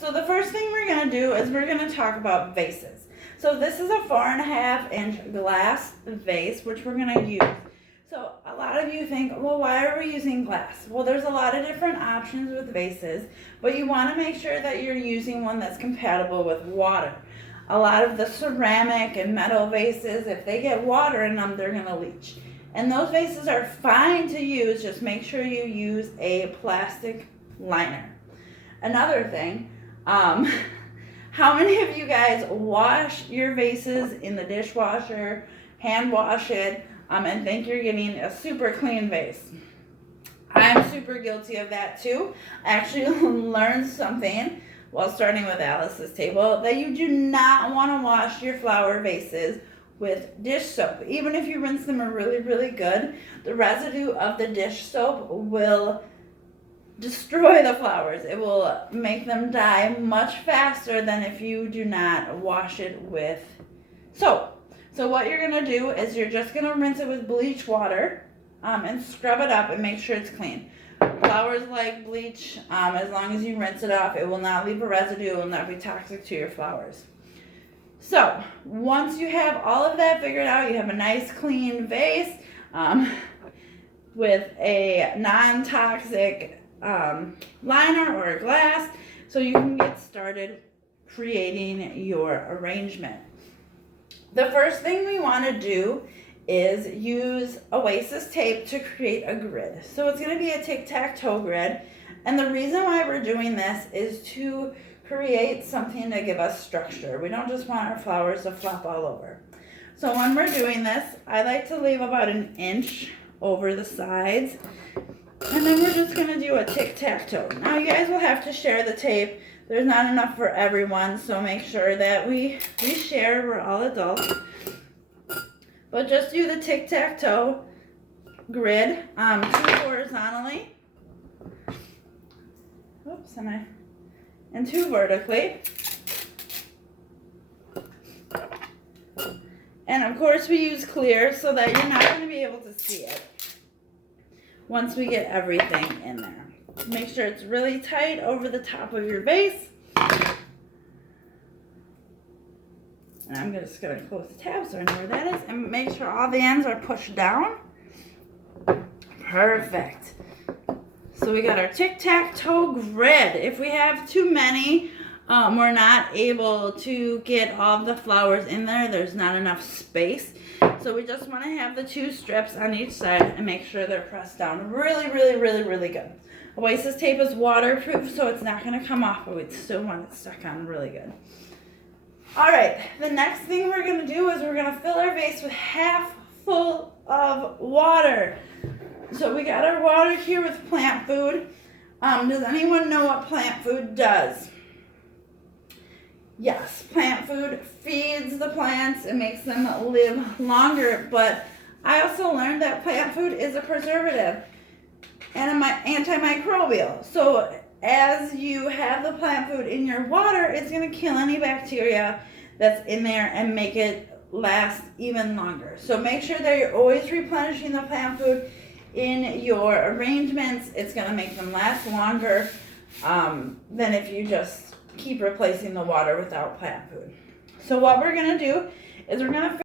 So the first thing we're going to do is we're going to talk about vases. So this is a 4.5-inch glass vase, which we're going to use. So a lot of you think, well, why are we using glass? Well, there's a lot of different options with vases, but you want to make sure that you're using one that's compatible with water. A lot of the ceramic and metal vases, if they get water in them, they're going to leach. And those vases are fine to use, just make sure you use a plastic liner. Another thing, how many of you guys wash your vases in the dishwasher, hand wash it, and think you're getting a super clean vase? I'm super guilty of that too. I actually learned something while starting with Alice's table, that you do not want to wash your flower vases with dish soap. Even if you rinse them really, really good, the residue of the dish soap will destroy the flowers. It will make them die much faster than if you do not wash it with soap. So what you're going to do is you're just going to rinse it with bleach water and scrub it up and make sure it's clean. Flowers like bleach. As long as you rinse it off, it will not leave a residue. It will not be toxic to your flowers. So once you have all of that figured out, you have a nice clean vase with a non-toxic liner or glass, so you can get started creating your arrangement. The first thing we want to do is use Oasis tape to create a grid. So it's going to be a tic-tac-toe grid, and the reason why we're doing this is to create something to give us structure. We don't just want our flowers to flop all over. So when we're doing this, I like to leave about 1 inch over the sides, and then we're just going to do a tic-tac-toe. Now you guys will have to share the tape. There's not enough for everyone, so make sure that we share. We're all adults. But just do the tic-tac-toe grid, 2 horizontally. Oops, and 2 vertically. And of course we use clear so that you're not going to be able to see it once we get everything in there. Make sure it's really tight over the top of your vase. And I'm just going to close the tab so I know where that is. And make sure all the ends are pushed down. Perfect. So we got our tic-tac-toe grid. If we have too many, we're not able to get all the flowers in there. There's not enough space. So we just want to have the 2 strips on each side and make sure they're pressed down really, really, really, really good. Oasis tape is waterproof, so it's not going to come off, but we still want it stuck on really good. All right, the next thing we're going to do is we're going to fill our vase with half full of water. So we got our water here with plant food. Does anyone know what plant food does? Yes, plant food feeds the plants and makes them live longer, but I also learned that plant food is a preservative and antimicrobial. So as you have the plant food in your water, it's going to kill any bacteria that's in there and make it last even longer. So make sure that you're always replenishing the plant food in your arrangements. It's going to make them last longer than if you just keep replacing the water without plant food. So what we're going to do is we're going to